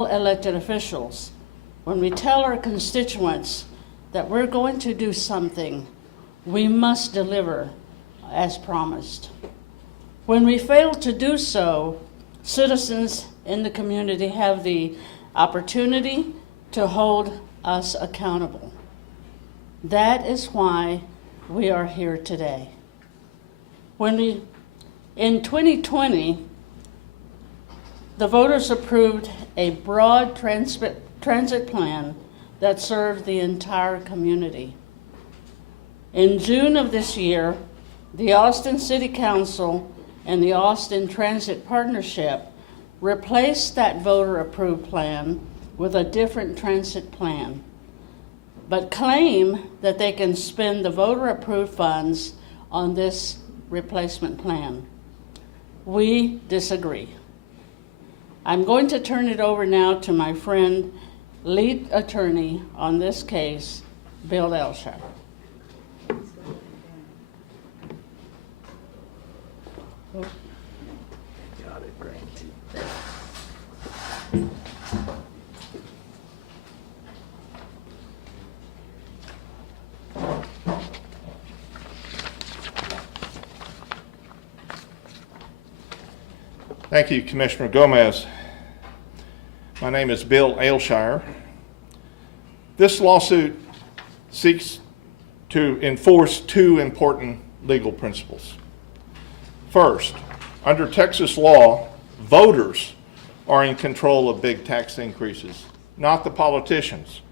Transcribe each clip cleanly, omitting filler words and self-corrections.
elected officials, when we tell our constituents that we're going to do something, we must deliver as promised. When we fail to do so, citizens in the community have the opportunity to hold us accountable. That is why we are here today. In 2020, the voters approved a broad transit plan that served the entire community. In June of this year, the Austin City Council and the Austin Transit Partnership replaced that voter-approved plan with a different transit plan, but claim that they can spend the voter-approved funds on this replacement plan. We disagree. I'm going to turn it over now to my friend, lead attorney on this case, Bill Elshire. Got it, great. Thank you, Commissioner Gomez. My name is Bill Ailshire. This lawsuit seeks to enforce two important legal principles. First, under Texas law, voters are in control of big tax increases, not the politicians.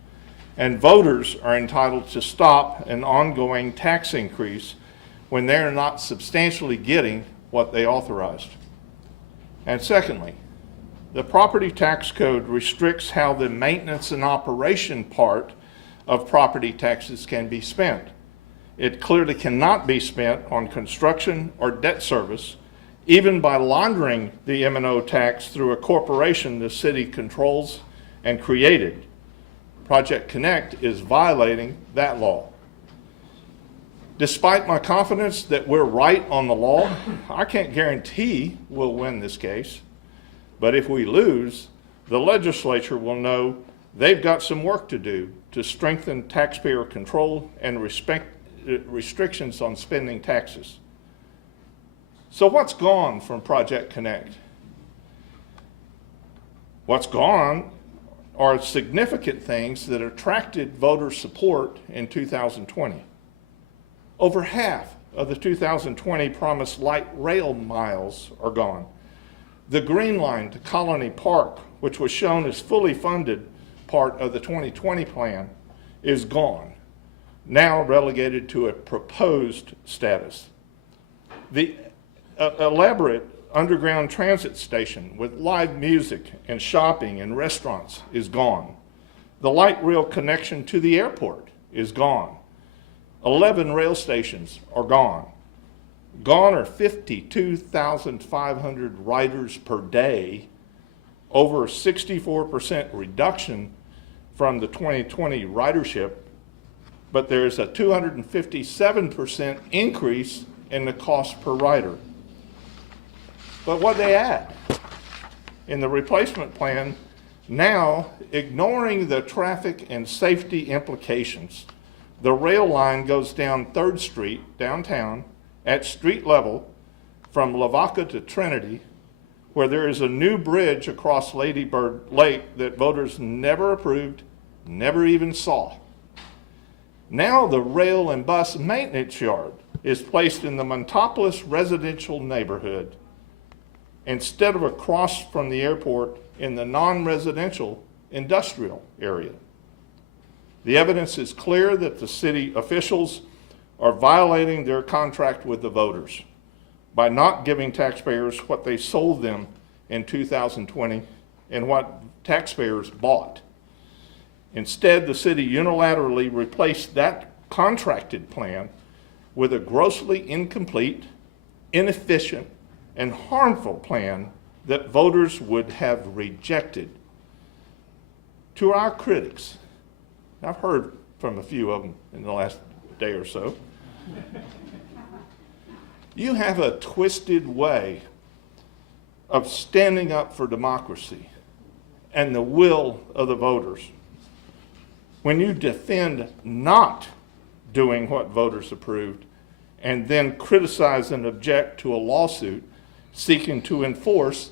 And voters are entitled to stop an ongoing tax increase when they're not substantially getting what they authorized. And secondly, the property tax code restricts how the maintenance and operation part of property taxes can be spent. It clearly cannot be spent on construction or debt service, even by laundering the M&O tax through a corporation the city controls and created. Project Connect is violating that law. Despite my confidence that we're right on the law, I can't guarantee we'll win this case. But if we lose, the legislature will know they've got some work to do to strengthen taxpayer control and restrictions on spending taxes. So what's gone from Project Connect? What's gone are significant things that attracted voter support in 2020. Over half of the 2020 promised light rail miles are gone. The Green Line to Colony Park, which was shown as fully funded part of the 2020 plan, is gone, now relegated to a proposed status. The elaborate underground transit station with live music and shopping and restaurants is gone. The light rail connection to the airport is gone. 11 rail stations are gone. Gone are 52,500 riders per day, over a 64% reduction from the 2020 ridership, but there's a 257% increase in the cost per rider. But what they add in the replacement plan, now ignoring the traffic and safety implications, the rail line goes down 3rd Street downtown at street level from Lavaca to Trinity, where there is a new bridge across Lady Bird Lake that voters never approved, never even saw. Now the rail and bus maintenance yard is placed in the Montopolis residential neighborhood instead of across from the airport in the non-residential industrial area. The evidence is clear that the city officials are violating their contract with the voters by not giving taxpayers what they sold them in 2020 and what taxpayers bought. Instead, the city unilaterally replaced that contracted plan with a grossly incomplete, inefficient, and harmful plan that voters would have rejected. To our critics, I've heard from a few of them in the last day or so, you have a twisted way of standing up for democracy and the will of the voters. When you defend not doing what voters approved and then criticize and object to a lawsuit seeking to enforce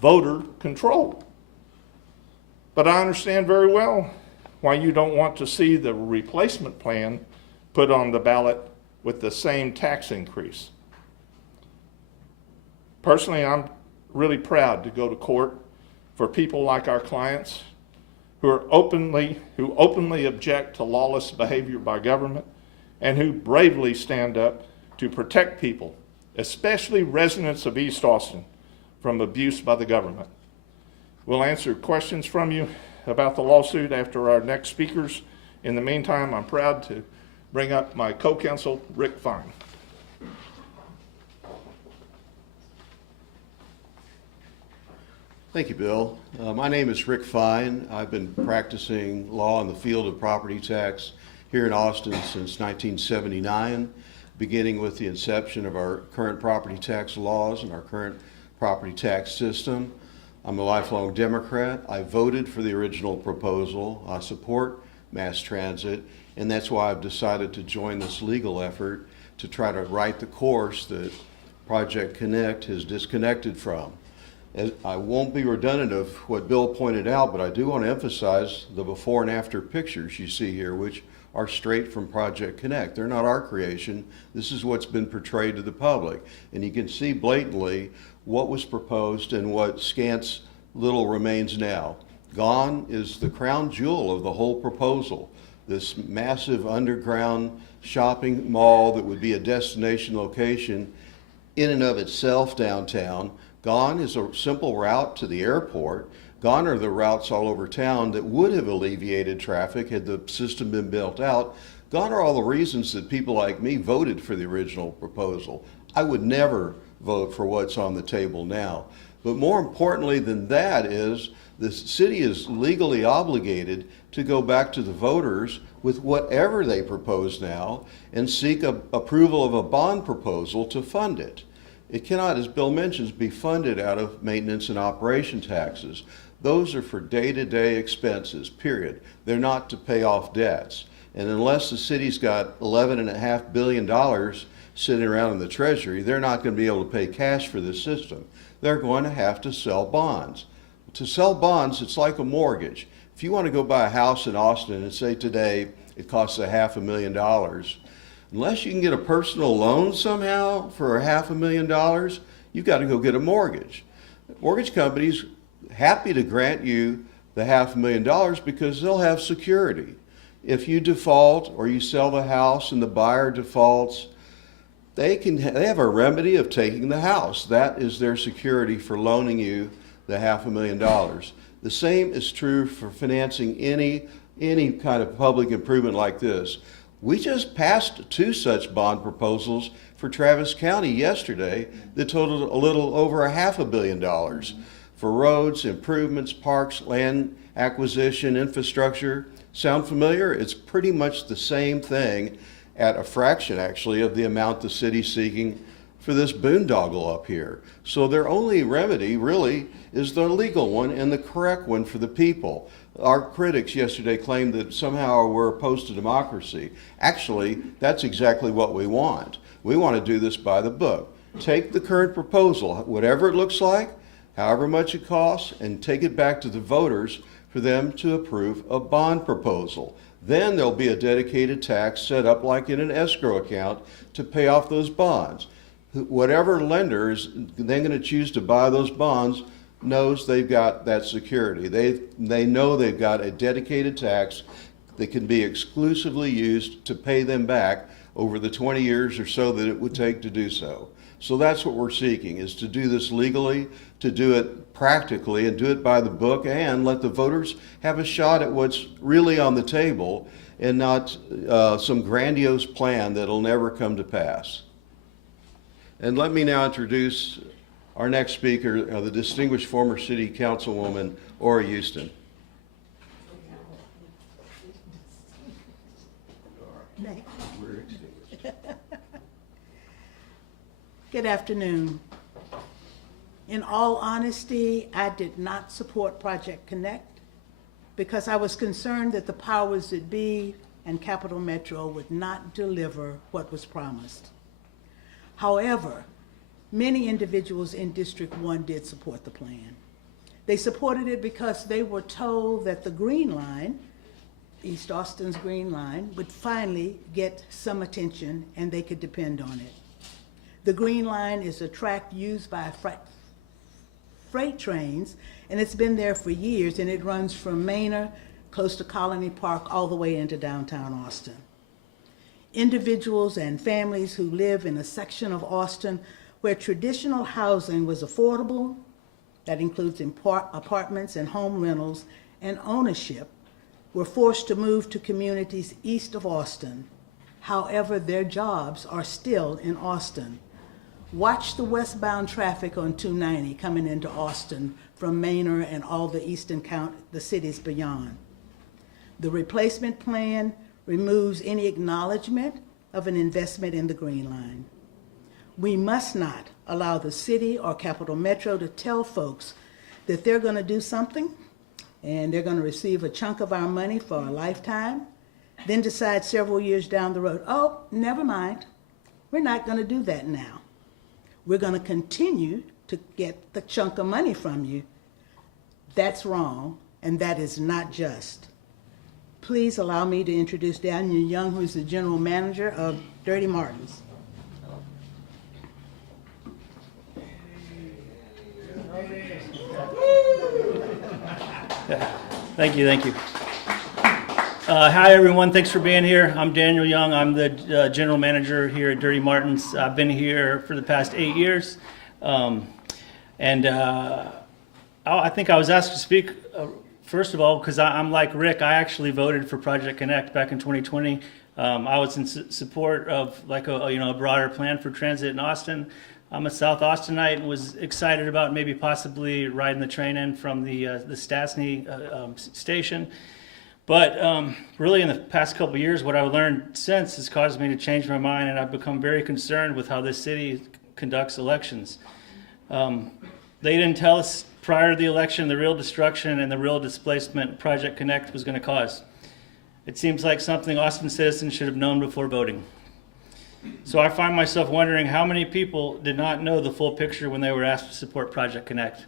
voter control. But I understand very well why you don't want to see the replacement plan put on the ballot with the same tax increase. Personally, I'm really proud to go to court for people like our clients who openly object to lawless behavior by government and who bravely stand up to protect people, especially residents of East Austin, from abuse by the government. We'll answer questions from you about the lawsuit after our next speakers. In the meantime, I'm proud to bring up my co-counsel, Rick Fine. Thank you, Bill. My name is Rick Fine. I've been practicing law in the field of property tax here in Austin since 1979, beginning with the inception of our current property tax laws and our current property tax system. I'm a lifelong Democrat. I voted for the original proposal. I support mass transit, and that's why I've decided to join this legal effort to try to right the course that Project Connect has disconnected from. I won't be redundant of what Bill pointed out, but I do want to emphasize the before and after pictures you see here, which are straight from Project Connect. They're not our creation. This is what's been portrayed to the public. And you can see blatantly what was proposed and what scant little remains now. Gone is the crown jewel of the whole proposal. This massive underground shopping mall that would be a destination location in and of itself downtown. Gone is a simple route to the airport. Gone are the routes all over town that would have alleviated traffic had the system been built out. Gone are all the reasons that people like me voted for the original proposal. I would never vote for what's on the table now. But more importantly than that is the city is legally obligated to go back to the voters with whatever they propose now and seek approval of a bond proposal to fund it. It cannot, as Bill mentions, be funded out of maintenance and operation taxes. Those are for day-to-day expenses, period. They're not to pay off debts. And unless the city's got $11.5 billion sitting around in the treasury, they're not going to be able to pay cash for this system. They're going to have to sell bonds. To sell bonds, it's like a mortgage. If you want to go buy a house in Austin and say today it costs $500,000, unless you can get a personal loan somehow for $500,000, you've got to go get a mortgage. Mortgage companies happy to grant you the $500,000 because they'll have security. If you default or you sell the house and the buyer defaults, they have a remedy of taking the house. That is their security for loaning you the $500,000. The same is true for financing any kind of public improvement like this. We just passed 2 such bond proposals for Travis County yesterday that totaled a little over $500 million for roads, improvements, parks, land acquisition, infrastructure. Sound familiar? It's pretty much the same thing at a fraction, actually, of the amount the city's seeking for this boondoggle up here. So their only remedy, really, is the legal one and the correct one for the people. Our critics yesterday claimed that somehow we're opposed to democracy. Actually, that's exactly what we want. We want to do this by the book. Take the current proposal, whatever it looks like, however much it costs, and take it back to the voters for them to approve a bond proposal. Then there'll be a dedicated tax set up like in an escrow account to pay off those bonds. Whatever lender is then going to choose to buy those bonds knows they've got that security. They know they've got a dedicated tax that can be exclusively used to pay them back over the 20 years or so that it would take to do so. So that's what we're seeking, is to do this legally, to do it practically, and do it by the book, and let the voters have a shot at what's really on the table and not some grandiose plan that'll never come to pass. And let me now introduce our next speaker, the distinguished former city councilwoman, Ora Houston. Good afternoon. In all honesty, I did not support Project Connect because I was concerned that the powers that be and Capital Metro would not deliver what was promised. However, many individuals in District 1 did support the plan. They supported it because they were told that the Green Line, East Austin's Green Line, would finally get some attention and they could depend on it. The Green Line is a track used by freight trains, and it's been there for years, and it runs from Manor, close to Colony Park, all the way into downtown Austin. Individuals and families who live in a section of Austin where traditional housing was affordable, that includes apartments and home rentals and ownership, were forced to move to communities east of Austin. However, their jobs are still in Austin. Watch the westbound traffic on 290 coming into Austin from Manor and all the eastern the cities beyond. The replacement plan removes any acknowledgement of an investment in the Green Line. We must not allow the city or Capital Metro to tell folks that they're going to do something and they're going to receive a chunk of our money for a lifetime, then decide several years down the road, oh, never mind, we're not going to do that now. We're going to continue to get the chunk of money from you. That's wrong, and that is not just. Please allow me to introduce Daniel Young, who's the general manager of Dirty Martin's. Thank you. Hi, everyone. Thanks for being here. I'm Daniel Young. I'm the general manager here at Dirty Martin's. I've been here for the past 8 years. I think I was asked to speak, first of all, because I'm like Rick. I actually voted for Project Connect back in 2020. I was in support of like a broader plan for transit in Austin. I'm a South Austinite and was excited about maybe possibly riding the train in from the Stastny station. But really in the past couple of years, what I've learned since has caused me to change my mind, and I've become very concerned with how this city conducts elections. They didn't tell us prior to the election the real destruction and the real displacement Project Connect was going to cause. It seems like something Austin citizens should have known before voting. So I find myself wondering how many people did not know the full picture when they were asked to support Project Connect.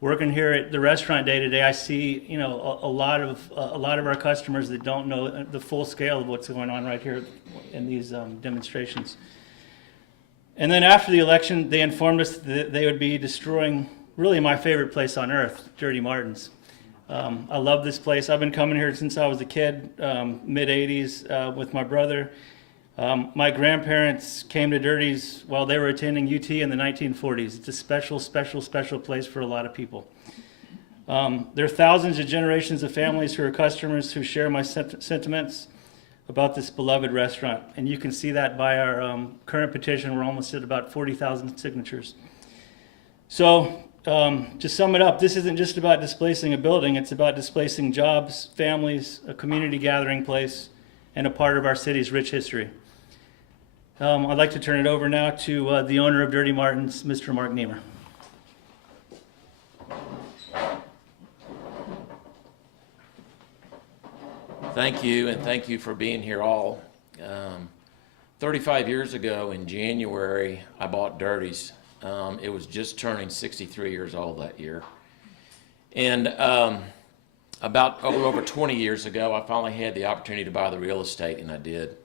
Working here at the restaurant day to day, I see a lot of our customers that don't know the full scale of what's going on right here in these demonstrations. And then after the election, they informed us that they would be destroying really my favorite place on earth, Dirty Martin's. I love this place. I've been coming here since I was a kid, mid-'80s, with my brother. My grandparents came to Dirty's while they were attending UT in the 1940s. It's a special place for a lot of people. There are thousands of generations of families who are customers who share my sentiments about this beloved restaurant. And you can see that by our current petition. We're almost at about 40,000 signatures. So to sum it up, this isn't just about displacing a building. It's about displacing jobs, families, a community gathering place, and a part of our city's rich history. I'd like to turn it over now to the owner of Dirty Martin's, Mr. Mark Niemer. Thank you, and thank you for being here all. 35 years ago in January, I bought Dirty's. It was just turning 63 years old that year. And about over 20 years ago, I finally had the opportunity to buy the real estate, and I did.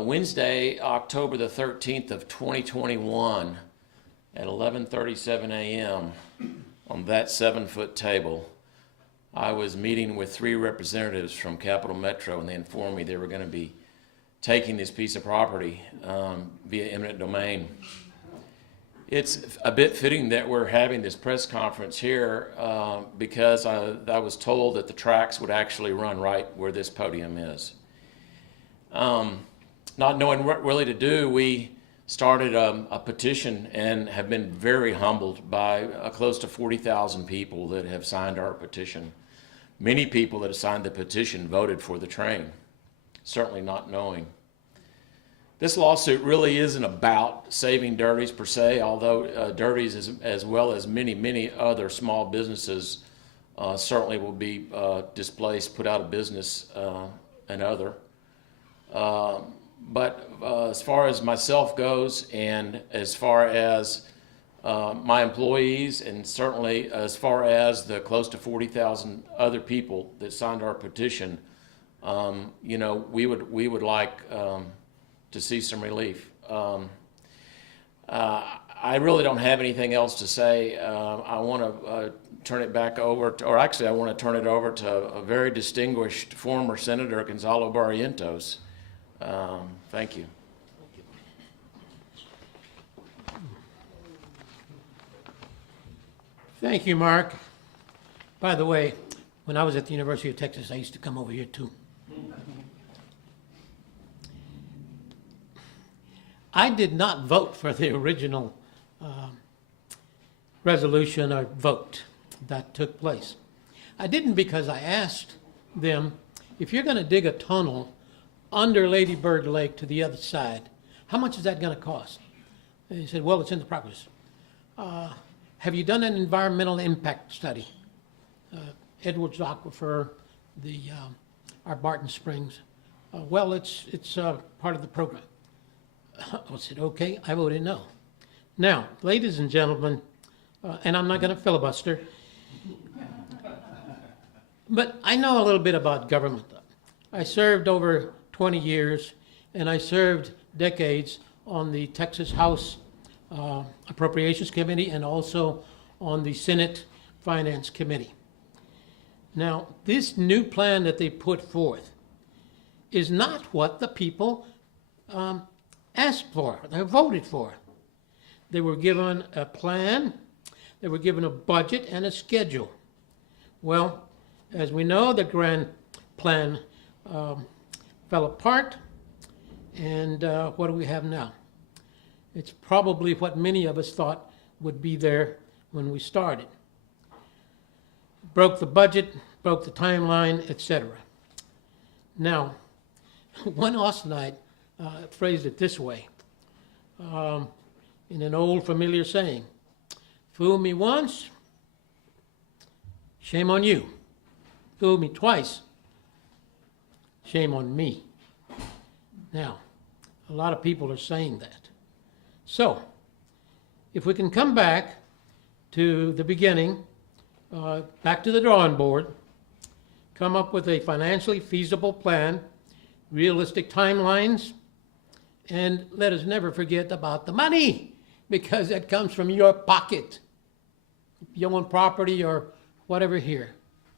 Wednesday, October the 13th of 2021, at 11:37 a.m., on that 7-foot table, I was meeting with 3 representatives from Capital Metro, and they informed me they were going to be taking this piece of property via eminent domain. It's a bit fitting that we're having this press conference here because I was told that the tracks would actually run right where this podium is. Not knowing what really to do, we started a petition and have been very humbled by close to 40,000 people that have signed our petition. Many people that have signed the petition voted for the train, certainly not knowing. This lawsuit really isn't about saving Dirties per se, although Dirties, as well as many other small businesses, certainly will be displaced, put out of business, and other. But as far as myself goes, and as far as my employees, and certainly as far as the close to 40,000 other people that signed our petition, you know, we would like to see some relief. I really don't have anything else to say. I want to turn it back over to, or actually I want to turn it over to a very distinguished former Senator, Gonzalo Barrientos. Thank you. Thank you, Mark. By the way, when I was at the University of Texas, I used to come over here too. I did not vote for the original resolution or vote that took place. I didn't because I asked them, if you're going to dig a tunnel under Lady Bird Lake to the other side, how much is that going to cost? And he said, well, it's in the progress. Have you done an environmental impact study? Edwards Aquifer, our Barton Springs. Well, it's part of the program. I said, okay, I voted no. Now, ladies and gentlemen, and I'm not going to filibuster, but I know a little bit about government. I served over 20 years, and I served decades on the Texas House Appropriations Committee and also on the Senate Finance Committee. Now, this new plan that they put forth is not what the people asked for, they voted for. They were given a plan, they were given a budget and a schedule. Well, as we know, the grand plan fell apart, and what do we have now? It's probably what many of us thought would be there when we started. Broke the budget, broke the timeline, etc. Now, one Austinite phrased it this way, in an old familiar saying, fool me once, shame on you. Fool me twice, shame on me. Now, a lot of people are saying that. So, if we can come back to the beginning, back to the drawing board, come up with a financially feasible plan, realistic timelines, and let us never forget about the money, because it comes from your pocket. If you own property or whatever here,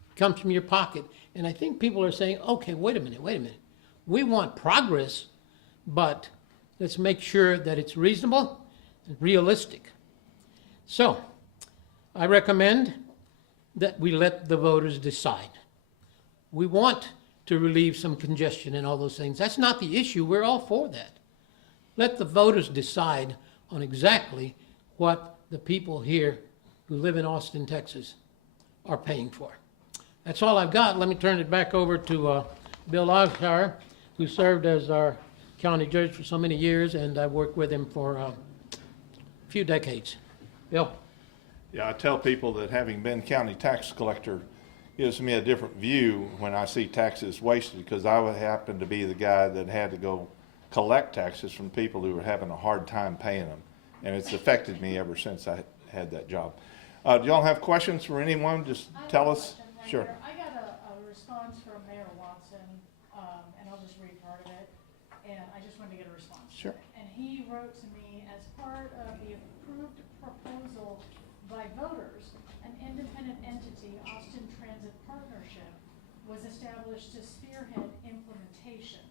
it comes from your pocket. And I think people are saying, okay, wait a minute. We want progress, but let's make sure that it's reasonable and realistic. So, I recommend that we let the voters decide. We want to relieve some congestion and all those things. That's not the issue. We're all for that. Let the voters decide on exactly what the people here who live in Austin, Texas, are paying for. That's all I've got. Let me turn it back over to Bill Oshire, who served as our county judge for so many years, and I worked with him for a few decades. Bill? Yeah, I tell people that having been county tax collector gives me a different view when I see taxes wasted, because I would happen to be the guy that had to go collect taxes from people who were having a hard time paying them. And it's affected me ever since I had that job. Do y'all have questions for anyone? Just tell us. Sure. I got a response from Mayor Watson, and I'll just read part of it, and I just wanted to get a response. Sure. And he wrote to me, as part of the approved proposal by voters, an independent entity, Austin Transit Partnership, was established to spearhead implementation.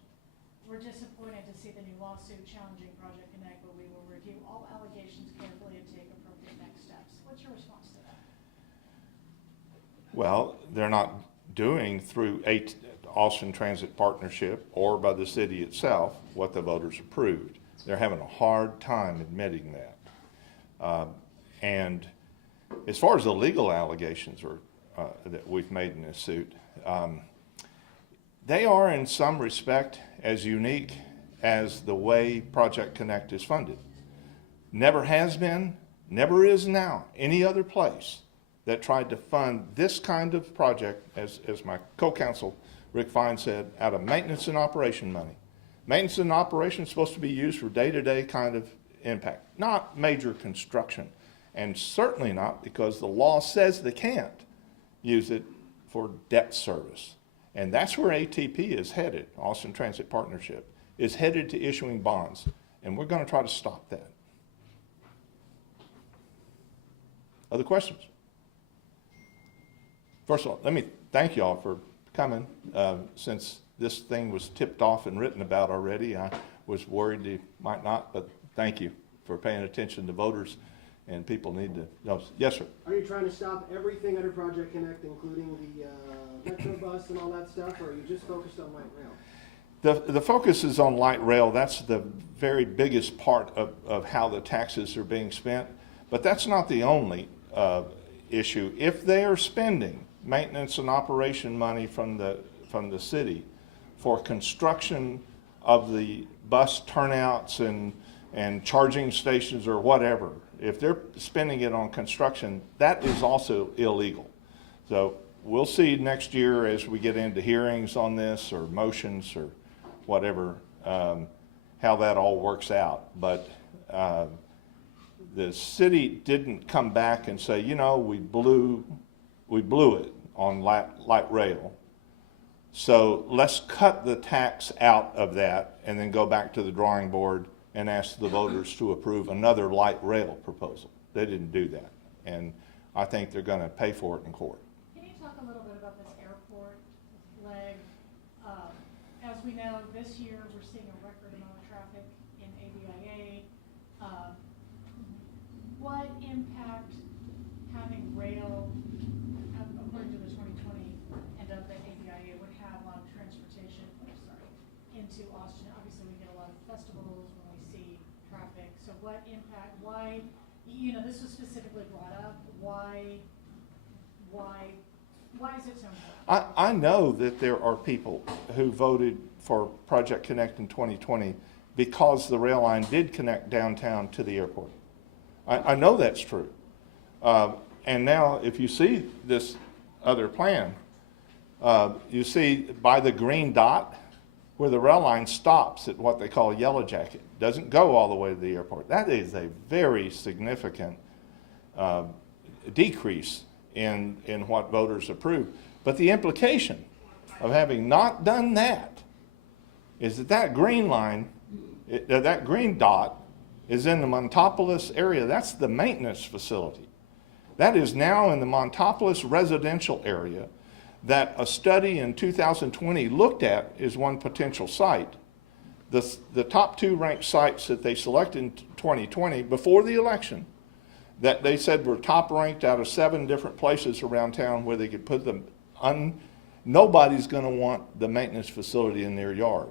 We're disappointed to see the new lawsuit challenging Project Connect, but we will review all allegations carefully and take appropriate next steps. What's your response to that? Well, they're not doing through Austin Transit Partnership or by the city itself what the voters approved. They're having a hard time admitting that. And as far as the legal allegations that we've made in this suit, they are in some respect as unique as the way Project Connect is funded. Never has been, never is now, any other place that tried to fund this kind of project, as my co-counsel Rick Fine said, out of maintenance and operation money. Maintenance and operation is supposed to be used for day-to-day kind of impact, not major construction, and certainly not because the law says they can't use it for debt service. And that's where ATP is headed, Austin Transit Partnership, is headed to issuing bonds, and we're going to try to stop that. Other questions? First of all, let me thank you all for coming. Since this thing was tipped off and written about already, I was worried you might not, but thank you for paying attention to voters, and people need to know. Yes, sir. Are you trying to stop everything under Project Connect, including the Metro bus and all that stuff, or are you just focused on light rail? The focus is on light rail. That's the very biggest part of how the taxes are being spent, but that's not the only issue. If they are spending maintenance and operation money from the city for construction of the bus turnouts and charging stations or whatever, if they're spending it on construction, that is also illegal. So we'll see next year as we get into hearings on this or motions or whatever, how that all works out. But the city didn't come back and say, you know, we blew it on light rail. So let's cut the tax out of that and then go back to the drawing board and ask the voters to approve another light rail proposal. They didn't do that. And I think they're going to pay for it in court. Can you talk a little bit about this airport leg? As we know, this year we're seeing a record amount of traffic in ABIA. What impact having rail, according to the 2020 end of the ABIA, would have on transportation, into Austin? Obviously we get a lot of festivals when we see traffic. So what impact, why, you know, this was specifically brought up, why is it so important? I know that there are people who voted for Project Connect in 2020 because the rail line did connect downtown to the airport. I know that's true. And now if you see this other plan, you see by the green dot where the rail line stops at what they call Yellow Jacket. Doesn't go all the way to the airport. That is a very significant decrease in what voters approved. But the implication of having not done that is that green line, that green dot is in the Montopolis area. That's the maintenance facility. That is now in the Montopolis residential area that a study in 2020 looked at as one potential site. The top two ranked sites that they selected in 2020 before the election that they said were top ranked out of 7 different places around town where they could put them. Nobody's going to want the maintenance facility in their yard.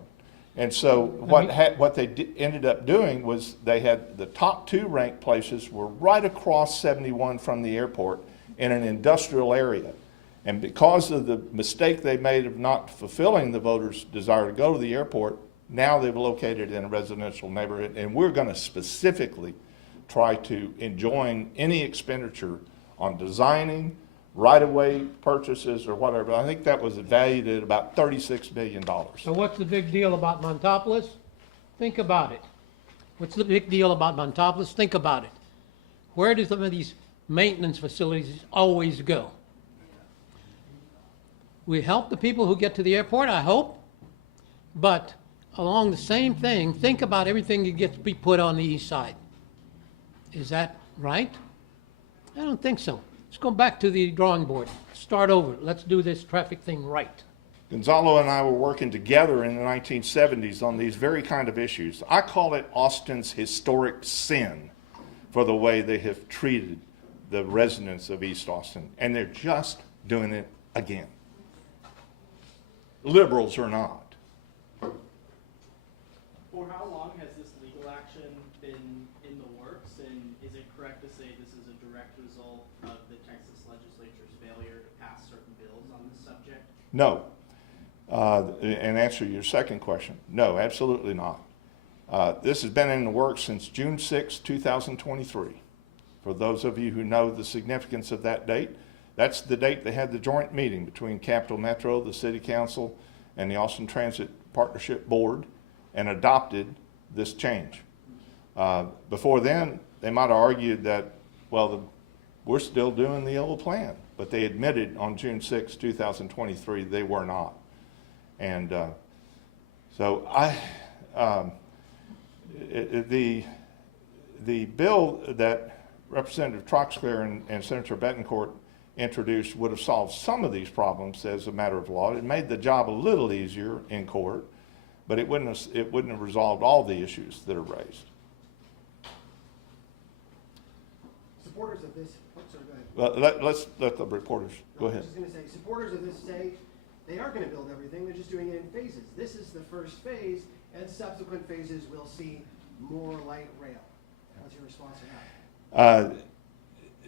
And so what they ended up doing was they had the top 2 ranked places were right across 71 from the airport in an industrial area. And because of the mistake they made of not fulfilling the voters' desire to go to the airport, now they've located in a residential neighborhood. And we're going to specifically try to enjoin any expenditure on designing, right-of-way purchases or whatever. I think that was valued at about $36 million. So what's the big deal about Montopolis? Think about it. What's the big deal about Montopolis? Think about it. Where do some of these maintenance facilities always go? We help the people who get to the airport, I hope, but along the same thing, think about everything that gets to be put on the east side. Is that right? I don't think so. Let's go back to the drawing board. Start over. Let's do this traffic thing right. Gonzalo and I were working together in the 1970s on these very kind of issues. I call it Austin's historic sin for the way they have treated the residents of East Austin, and they're just doing it again. Liberals are not. For how long has this legal action been in the works, and is it correct to say this is a direct result of the Texas legislature's failure to pass certain bills on this subject? No. And answer your second question, no, absolutely not. This has been in the works since June 6, 2023. For those of you who know the significance of that date, that's the date they had the joint meeting between Capital Metro, the City Council, and the Austin Transit Partnership Board and adopted this change. Before then, they might have argued that, well, we're still doing the old plan, but they admitted on June 6, 2023, they were not. And so the bill that Representative Troxclair and Senator Betancourt introduced would have solved some of these problems as a matter of law. It made the job a little easier in court, but it wouldn't have resolved all the issues that are raised. Supporters of this, oh, sorry, go ahead. Well, let's let the reporters go I was ahead. just gonna say, supporters of this say they are gonna build everything, they're just doing it in phases. This is the first phase, and subsequent phases will see more light rail. What's your response to that?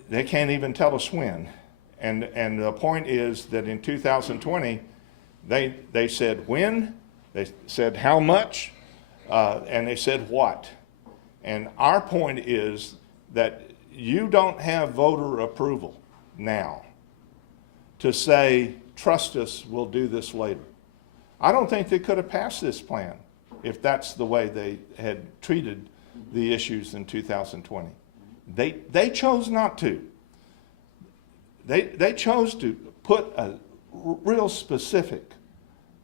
They can't even tell us when. And the point is that in 2020, they said when, they said how much, and they said what. And our point is that you don't have voter approval now to say, trust us, we'll do this later. I don't think they could have passed this plan if that's the way they had treated the issues in 2020. They chose not to. They chose to put a real specific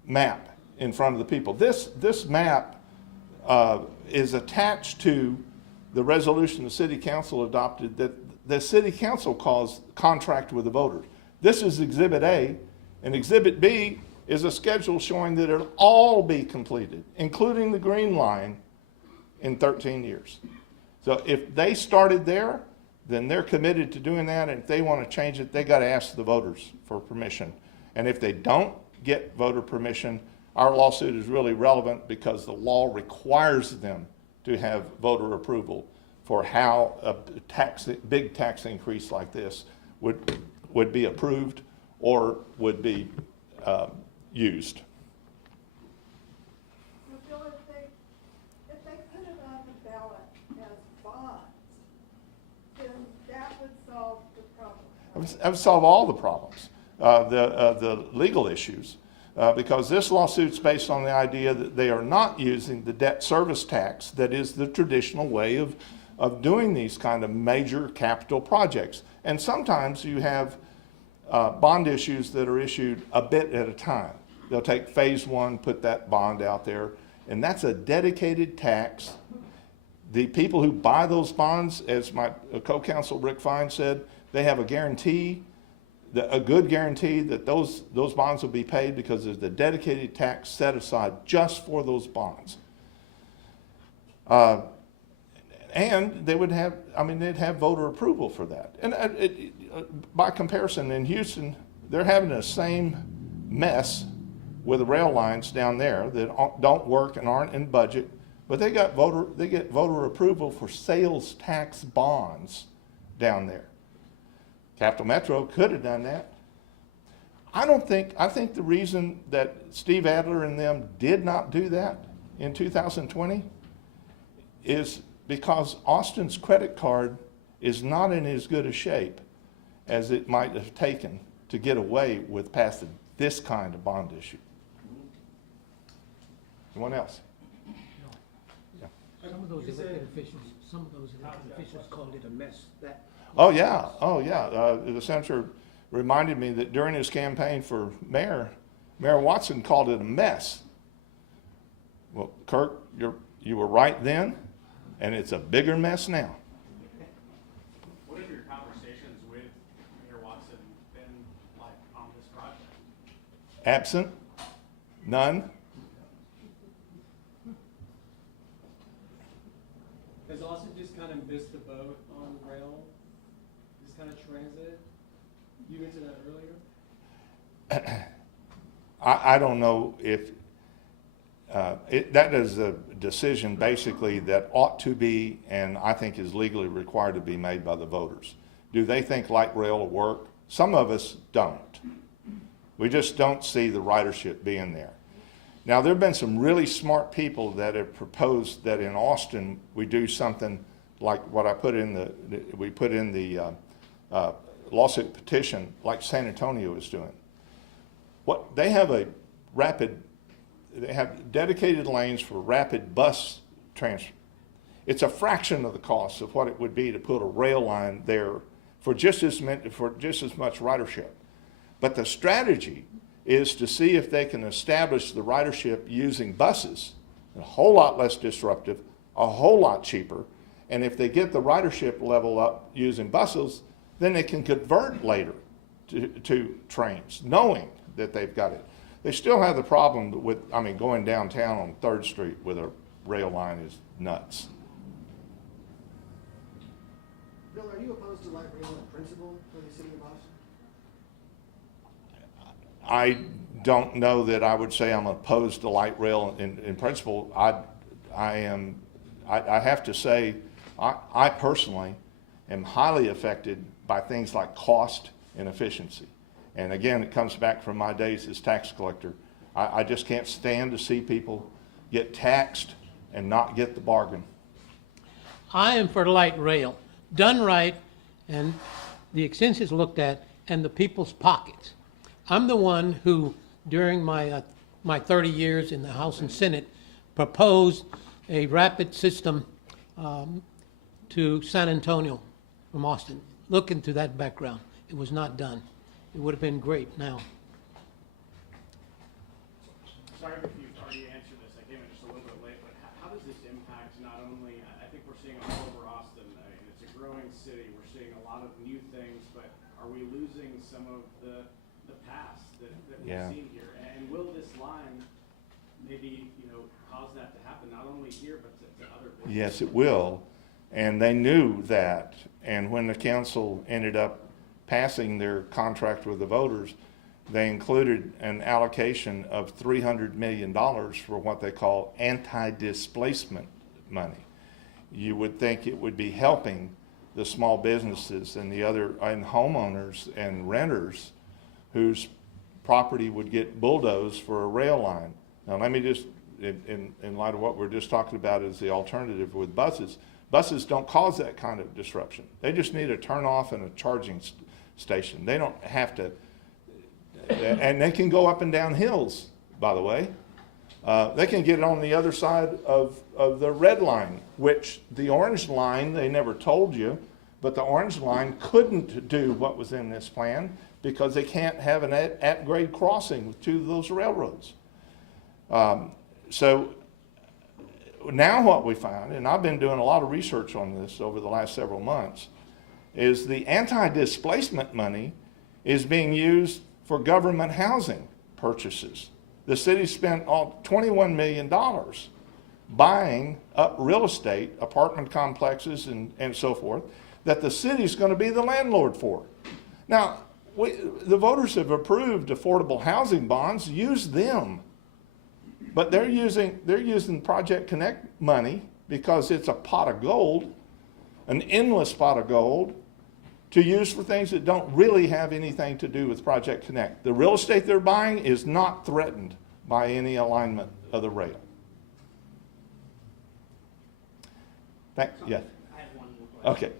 map in front of the people. This map is attached to the resolution the City Council adopted that the City Council calls contract with the voters. This is Exhibit A, and Exhibit B is a schedule showing that it'll all be completed, including the green line, in 13 years. So if they started there, then they're committed to doing that, and if they want to change it, they got to ask the voters for permission. And if they don't get voter permission, our lawsuit is really relevant because the law requires them to have voter approval for how a big tax increase like this would be approved or would be used. Bill, if they put it on the ballot as bonds, then that would solve the problem. That would solve all the problems, the legal issues, because this lawsuit's based on the idea that they are not using the debt service tax that is the traditional way of doing these kind of major capital projects. And sometimes you have bond issues that are issued a bit at a time. They'll take phase one, put that bond out there, and that's a dedicated tax. The people who buy those bonds, as my co-counsel Rick Fine said, they have a guarantee, a good guarantee that those bonds will be paid because there's the dedicated tax set aside just for those bonds. And they would have, they'd have voter approval for that. And by comparison, in Houston, they're having the same mess with the rail lines down there that don't work and aren't in budget, but they get voter approval for sales tax bonds down there. Capital Metro could have done that. I think the reason that Steve Adler and them did not do that in 2020 is because Austin's credit card is not in as good a shape as it might have taken to get away with passing this kind of bond issue. Anyone else? Yeah. Some of those elected officials called it a mess. Oh yeah. The senator reminded me that during his campaign for mayor, Mayor Watson called it a mess. Well, Kirk, you were right then, and it's a bigger mess now. What have your conversations with Mayor Watson been like on this project? Absent? None? Has Austin just kind of missed the boat on rail, this kind of transit? You mentioned that earlier. I don't know if that is a decision basically that ought to be, and I think is legally required to be made by the voters. Do they think light rail will work? Some of us don't. We just don't see the ridership being there. Now, there have been some really smart people that have proposed that in Austin, we do something like what I put in the lawsuit petition, like San Antonio is doing. They have dedicated lanes for rapid bus transfer. It's a fraction of the cost of what it would be to put a rail line there for just as much ridership. But the strategy is to see if they can establish the ridership using buses, a whole lot less disruptive, a whole lot cheaper, and if they get the ridership level up using buses, then they can convert later to trains, knowing that they've got it. They still have the problem with, going downtown on 3rd Street with a rail line is nuts. Bill, are you opposed to light rail in principle for the city of Austin? I don't know that I would say I'm opposed to light rail in principle. I have to say, I personally am highly affected by things like cost and efficiency. And again, it comes back from my days as tax collector. I just can't stand to see people get taxed and not get the bargain. I am for light rail, done right, and the expenses looked at, and the people's pockets. I'm the one who, during my 30 years in the House and Senate, proposed a rapid system to San Antonio from Austin. Look into that background. It was not done. It would have been great now. Sorry if you've already answered this. I came in just a little bit late, but how does this impact not only, I think we're seeing all over Austin, it's a growing city, we're seeing a lot of new things, but are we losing some of the past that we've seen here? And will this line maybe, cause that to happen, not only here, but to other places? Yes, it will. And they knew that. And when the council ended up passing their contract with the voters, they included an allocation of $300 million for what they call anti-displacement money. You would think it would be helping the small businesses and the other and homeowners and renters whose property would get bulldozed for a rail line. Now, let me just, in light of what we're just talking about as the alternative with buses, buses don't cause that kind of disruption. They just need a turn off and a charging station. They don't have to, and they can go up and down hills, by the way. They can get on the other side of the red line, which the orange line, they never told you, but the orange line couldn't do what was in this plan because they can't have an at-grade crossing with two of those railroads. So now what we find, and I've been doing a lot of research on this over the last several months, is the anti-displacement money is being used for government housing purchases. The city spent $21 million buying up real estate, apartment complexes and so forth, that the city's going to be the landlord for. Now, the voters have approved affordable housing bonds. Use them. But they're using Project Connect money because it's a pot of gold, an endless pot of gold, to use for things that don't really have anything to do with Project Connect. The real estate they're buying is not threatened by any alignment of the rail. Yeah. I have one more question. Okay.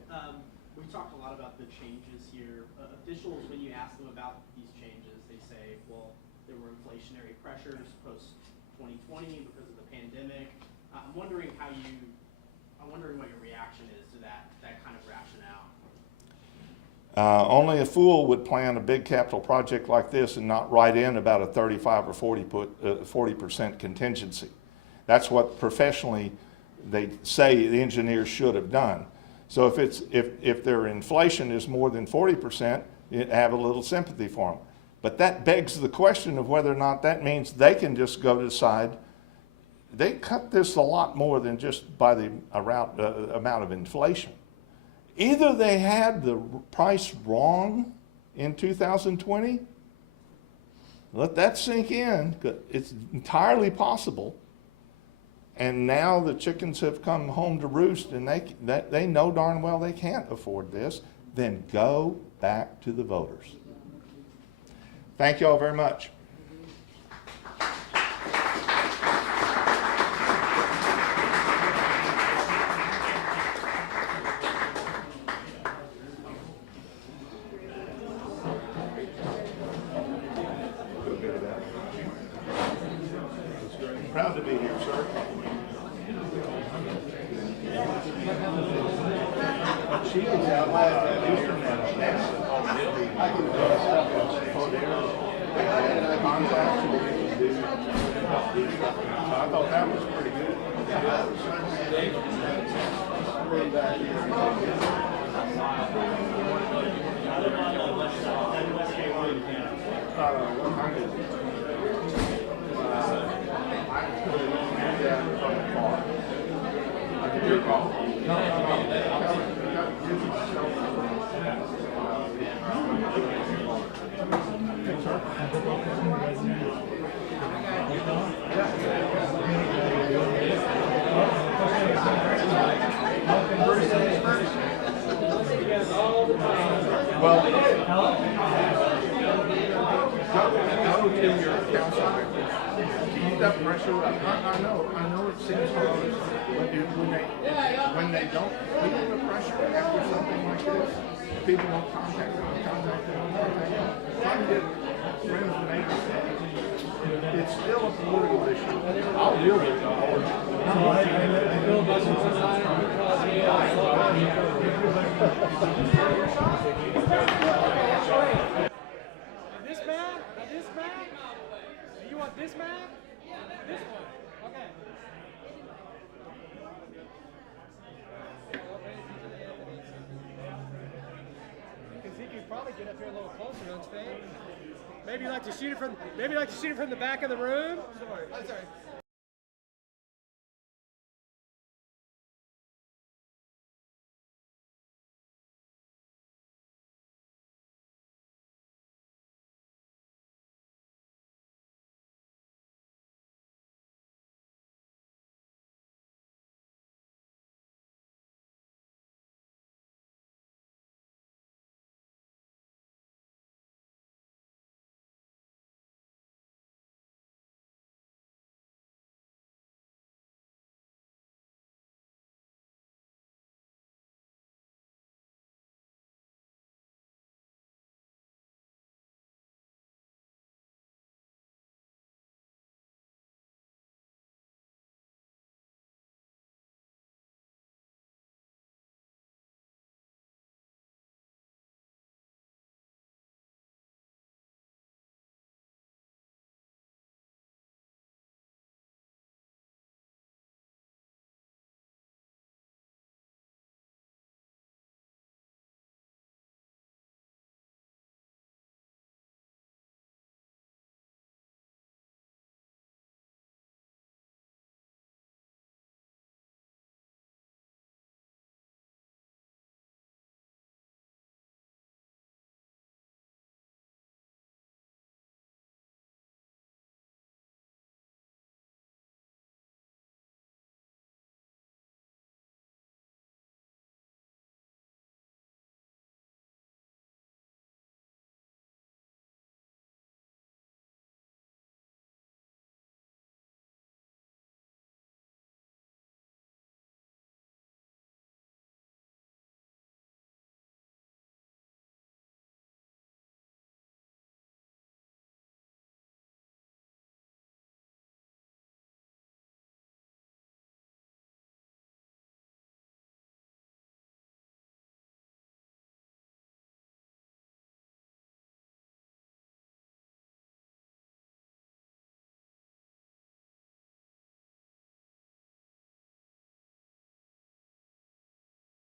We talked a lot about the changes here. Officials, when you ask them about these changes, they say, well, there were inflationary pressures post-2020 because of the pandemic. I'm wondering what your reaction is to that kind of rationale. Only a fool would plan a big capital project like this and not write in about a 35 or 40% contingency. That's what professionally they say the engineers should have done. So if their inflation is more than 40%, you have a little sympathy for them. But that begs the question of whether or not that means they can just go decide. They cut this a lot more than just by the amount of inflation. Either they had the price wrong in 2020, let that sink in, it's entirely possible, and now the chickens have come home to roost and they know darn well they can't afford this, then go back to the voters. Thank you all very much. Proud to be here, sir. She is out at the internet. I can do stuff contacts and do stuff. So I thought that was pretty good. Your call. Well, go to your council. Keep that pressure up. I know it seems hard, but when they don't feel the pressure after something like this, people don't contact them. If I can get friends and neighbors, it's still a political issue. I'll deal with it. This map? This map? Do you want this map? This one. Okay. Because he could probably get up here a little closer, don't you think? Maybe you like to shoot it from the back of the room? Sorry. I'm sorry.